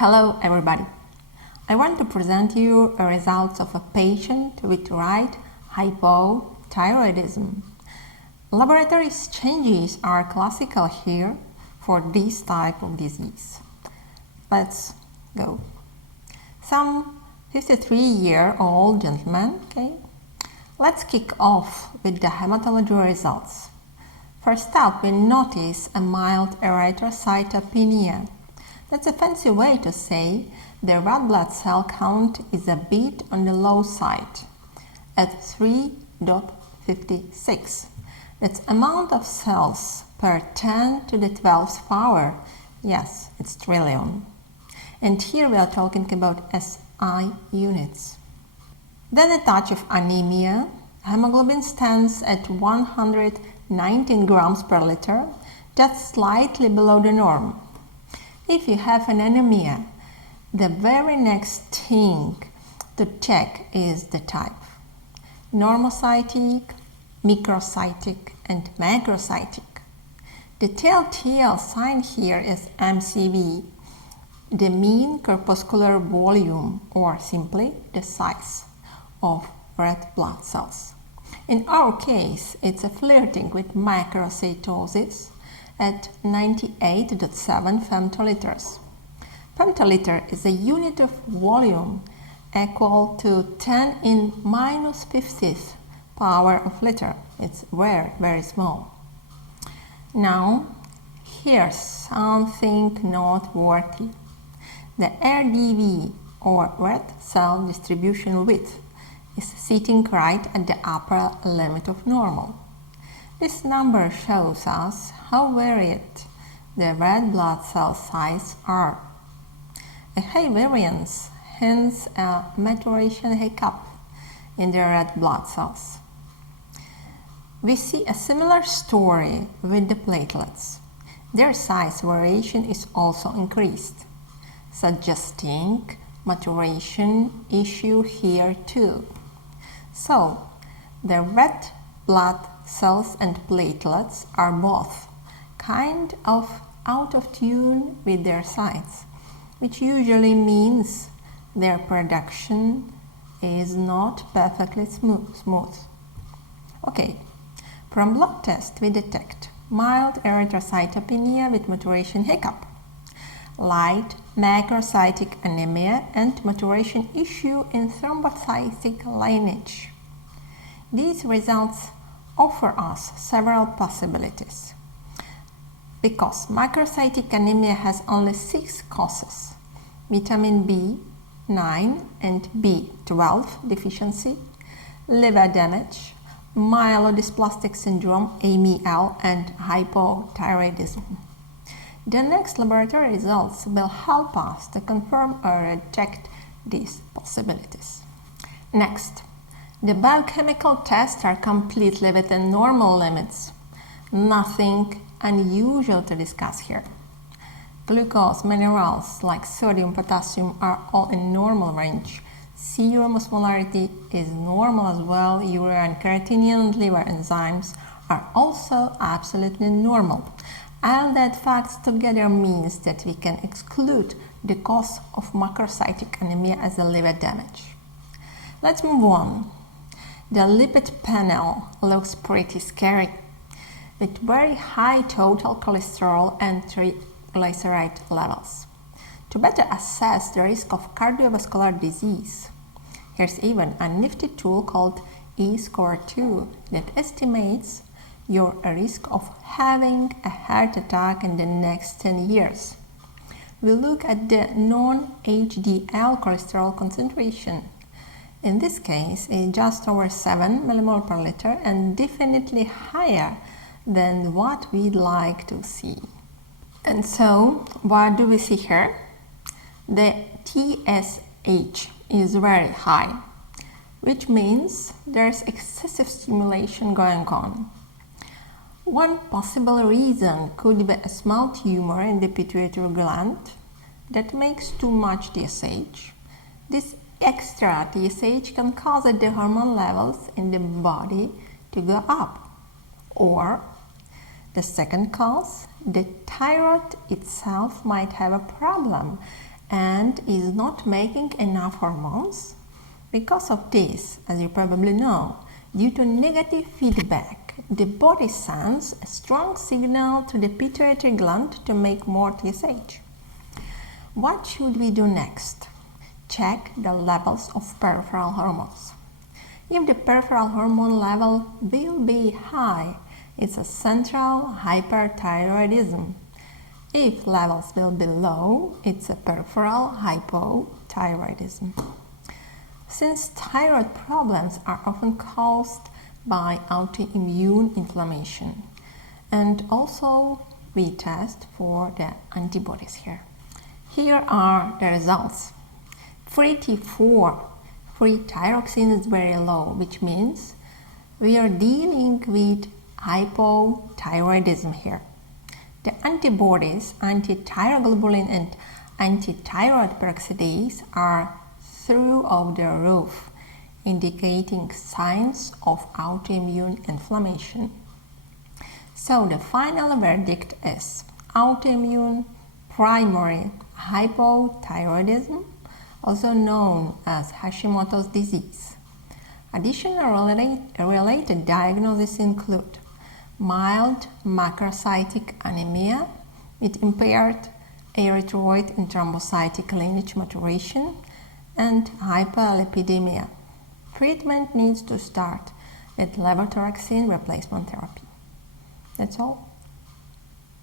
Hello everybody. I want to present you the results of a patient with right hypothyroidism. Laboratory changes are classical here for this type of disease. Let's go. Some 53-year-old gentleman, okay? Let's kick off with the hematology results. First up, we notice a mild erythrocytopenia. That's a fancy way to say the red blood cell count is a bit on the low side at 3.56. That's amount of cells per 10 to the 12th power. Yes, it's trillion. And here we are talking about SI units. Then a touch of anemia. Hemoglobin stands at 119 grams per liter. That's slightly below the norm. If you have an anemia, the very next thing to check is the type. Normocytic, microcytic, and macrocytic. The telltale sign here is MCV, the mean corpuscular volume, or simply the size of red blood cells. In our case, it's a flirting with macrocytosis at 98.7 femtoliters. Femtoliter is a unit of volume equal to 10 in minus 50th power of liter. It's very, very small. Now, here's something noteworthy. The RDV, or red cell distribution width, is sitting right at the upper limit of normal. This number shows us how varied the red blood cell size are. A high variance hints a maturation hiccup in the red blood cells. We see a similar story with the platelets. Their size variation is also increased, suggesting maturation issue here too. So, the red blood cells and platelets are both kind of out of tune with their size, which usually means their production is not perfectly smooth. Okay, from blood test we detect mild erythrocytopenia with maturation hiccup, light macrocytic anemia, and maturation issue in thrombocytic lineage. These results offer us several possibilities. Because macrocytic anemia has only 6 causes: vitamin B9 and B12 deficiency, liver damage, myelodysplastic syndrome (AML), and hypothyroidism. The next laboratory results will help us to confirm or reject these possibilities. Next, the biochemical tests are completely within normal limits. Nothing unusual to discuss here. Glucose minerals like sodium, potassium are all in normal range. Serum osmolarity is normal as well. Urea and creatinine and liver enzymes are also absolutely normal. All that facts together means that we can exclude the cause of macrocytic anemia as a liver damage. Let's move on. The lipid panel looks pretty scary, with very high total cholesterol and triglyceride levels. To better assess the risk of cardiovascular disease, here's even a nifty tool called eScore2 that estimates your risk of having a heart attack in the next 10 years. We look at the non-HDL cholesterol concentration. In this case, it's just over 7 millimole per liter and definitely higher than what we'd like to see. And so, what do we see here? The TSH is very high, which means there's excessive stimulation going on. One possible reason could be a small tumor in the pituitary gland that makes too much TSH. This extra TSH can cause the hormone levels in the body to go up. Or the second cause, the thyroid itself might have a problem and is not making enough hormones. Because of this, as you probably know, due to negative feedback, the body sends a strong signal to the pituitary gland to make more TSH. What should we do next? Check the levels of peripheral hormones. If the peripheral hormone level will be high, it's a central hyperthyroidism. If levels will be low, it's a peripheral hypothyroidism. Since thyroid problems are often caused by autoimmune inflammation, and also we test for the antibodies here. Here are the results. Free T4, free thyroxine is very low, which means we are dealing with hypothyroidism here. The antibodies, anti-thyroglobulin and anti-thyroid peroxidase, are through the roof, indicating signs of autoimmune inflammation. So the final verdict is autoimmune primary hypothyroidism, also known as Hashimoto's disease. Additional related diagnoses include mild macrocytic anemia with impaired erythroid and thrombocytic lineage maturation, and hyperlipidemia. Treatment needs to start with levothyroxine replacement therapy. That's all.